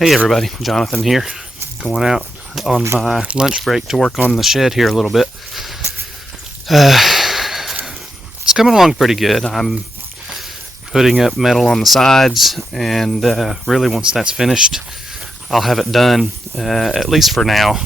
Hey everybody, Jonathan here, going out on my lunch break to work on the shed here a little bit. It's coming along pretty good. I'm putting up metal on the sides, and really once that's finished, I'll have it done, at least for now.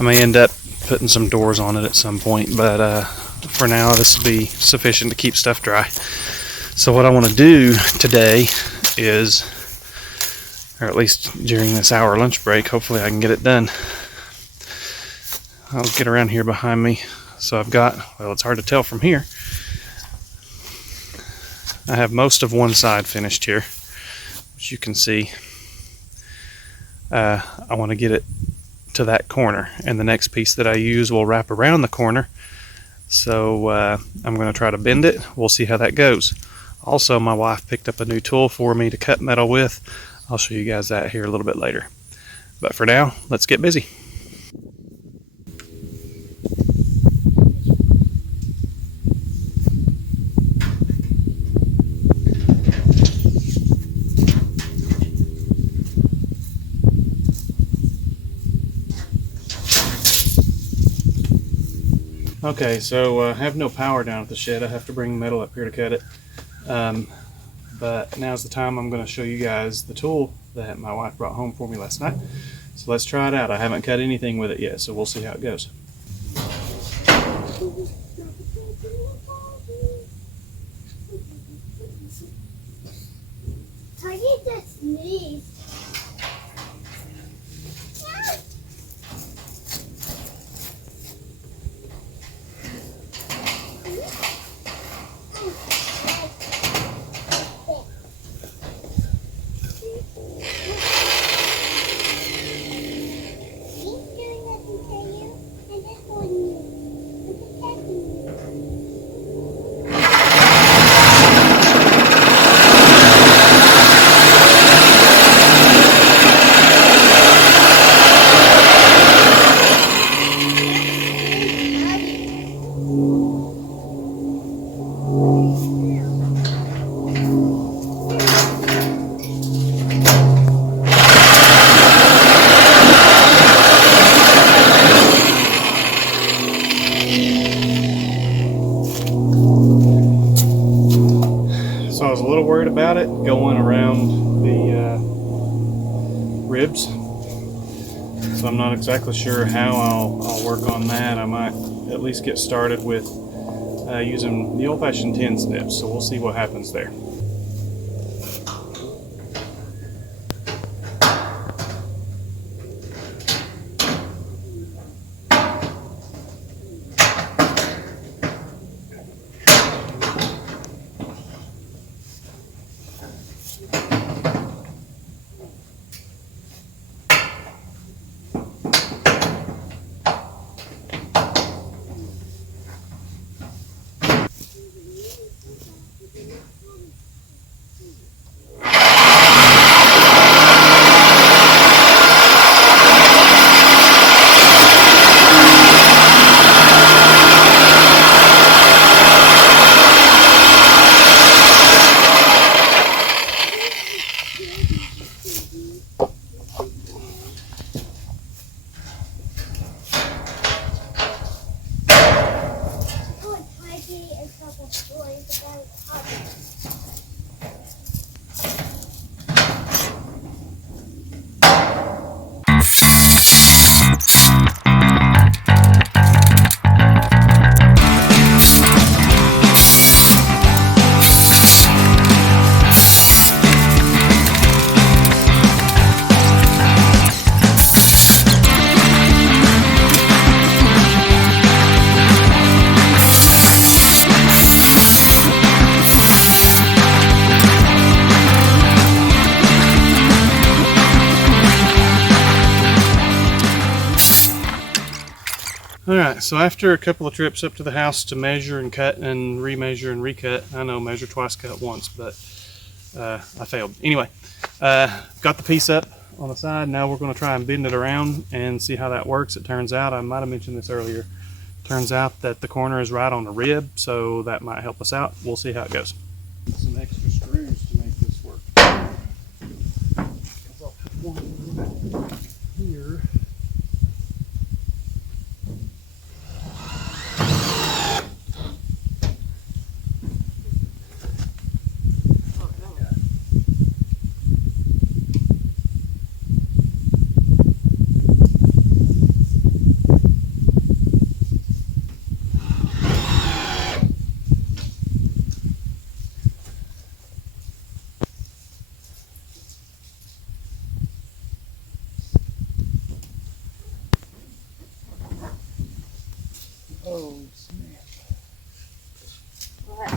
I may end up putting some doors on it at some point, but for now this will be sufficient to keep stuff dry. So what I want to do today is, or at least during this hour lunch break, hopefully I can get it done. I'll get around here behind me. So I've got, well, it's hard to tell from here. I have most of one side finished here, which you can see. I want to get it to that corner, and the next piece that I use will wrap around the corner. So I'm going to try to bend it. We'll see how that goes. Also, my wife picked up a new tool for me to cut metal with. I'll show you guys that here a little bit later. But for now, let's get busy. Okay, so I have no power down at the shed. I have to bring metal up here to cut it. But now's the time I'm going to show you guys the tool that my wife brought home for me last night. So let's try it out. I haven't cut anything with it yet, so we'll see how it goes. Target just sneezed. So I was a little worried about it going around the ribs. So I'm not exactly sure how I'll work on that. I might at least get started with using the old-fashioned tin snips. So we'll see what happens there. Alright, so after a couple of trips up to the house to measure and cut and remeasure and recut, I know measure twice, cut once, but I failed. Anyway, got the piece up on the side. Now we're going to try and bend it around and see how that works. It turns out, I might have mentioned this earlier, turns out that the corner is right on the rib, so that might help us out. We'll see how it goes. Some extra screws to make this work. I'll put one Oh, snap. What? I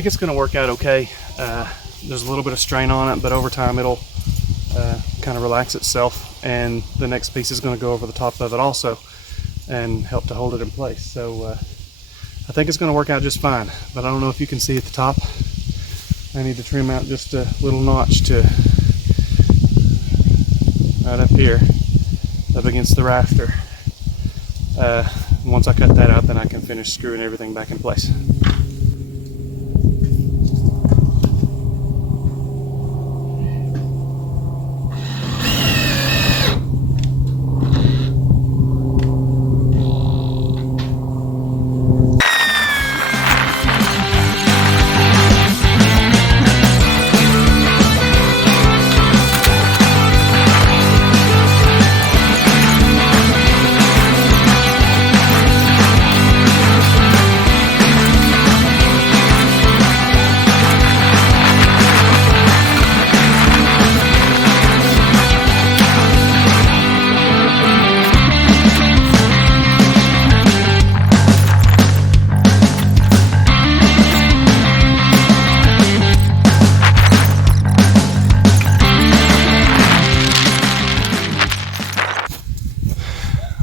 think it's going to work out okay. There's a little bit of strain on it, but over time it'll kind of relax itself, and the next piece is going to go over the top of it also and help to hold it in place. So I think it's going to work out just fine, but I don't know if you can see at the top. I need to trim out just a little notch to right up here, up against the rafter. Once I cut that out, then I can finish screwing everything back in place.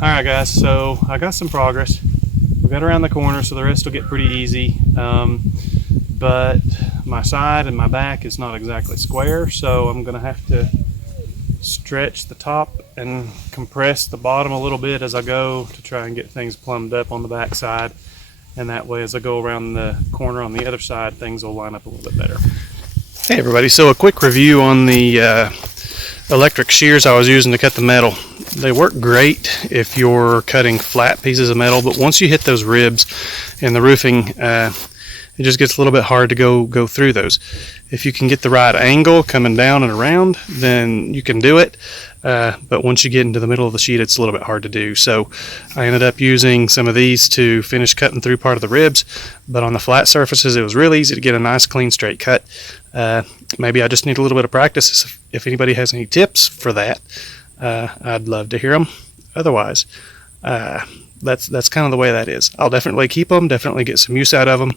Alright guys, so I got some progress. We got around the corner, so the rest will get pretty easy. But my side and my back is not exactly square, so I'm going to have to stretch the top and compress the bottom a little bit as I go to try and get things plumbed up on the back side. And that way, as I go around the corner on the other side, things will line up a little bit better. Hey everybody, so a quick review on the electric shears I was using to cut the metal. They work great if you're cutting flat pieces of metal, but once you hit those ribs in the roofing, it just gets a little bit hard to go through those. If you can get the right angle coming down and around, then you can do it. But once you get into the middle of the sheet, it's a little bit hard to do. So I ended up using some of these to finish cutting through part of the ribs. But on the flat surfaces, it was really easy to get a nice, clean, straight cut. Maybe I just need a little bit of practice. If anybody has any tips for that, I'd love to hear them. Otherwise, that's kind of the way that is. I'll definitely keep them, definitely get some use out of them.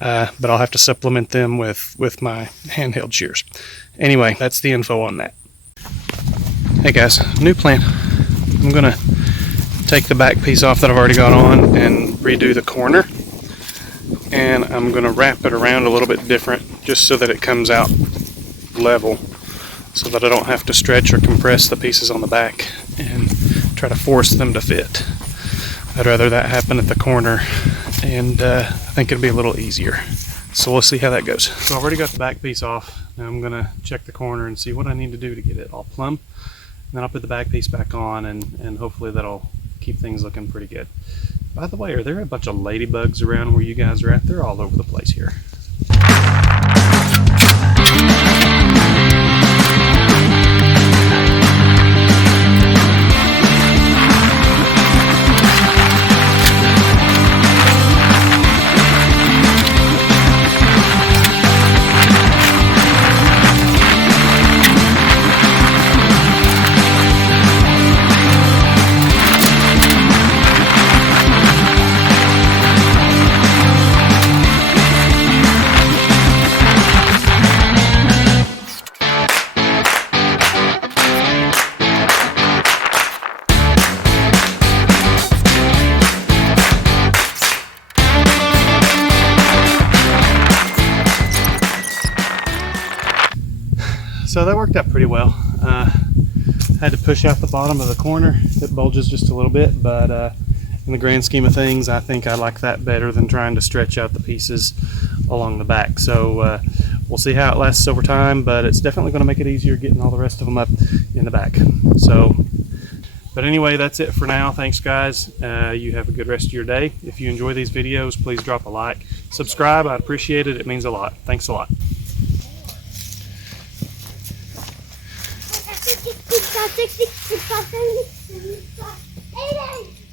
But I'll have to supplement them with my handheld shears. Anyway, that's the info on that. Hey guys, new plan. I'm gonna take the back piece off that I've already got on and redo the corner. And I'm gonna wrap it around a little bit different just so that it comes out level, so that I don't have to stretch or compress the pieces on the back and try to force them to fit. I'd rather that happen at the corner, and I think it'll be a little easier. So we'll see how that goes. So I've already got the back piece off. Now I'm gonna check the corner and see what I need to do to get it all plumb. And then I'll put the back piece back on, and hopefully that'll keep things looking pretty good. By the way, are there a bunch of ladybugs around where you guys are at? They're all over the place here. So that worked out pretty well. Had to push out the bottom of the corner. It bulges just a little bit, but in the grand scheme of things, I think I like that better than trying to stretch out the pieces along the back. So we'll see how it lasts over time, but it's definitely going to make it easier getting all the rest of them up in the back. So, but anyway, that's it for now. Thanks guys. You have a good rest of your day. If you enjoy these videos, please drop a like. Subscribe, I'd appreciate it. It means a lot. Thanks a lot. 60, 65, 70, 80.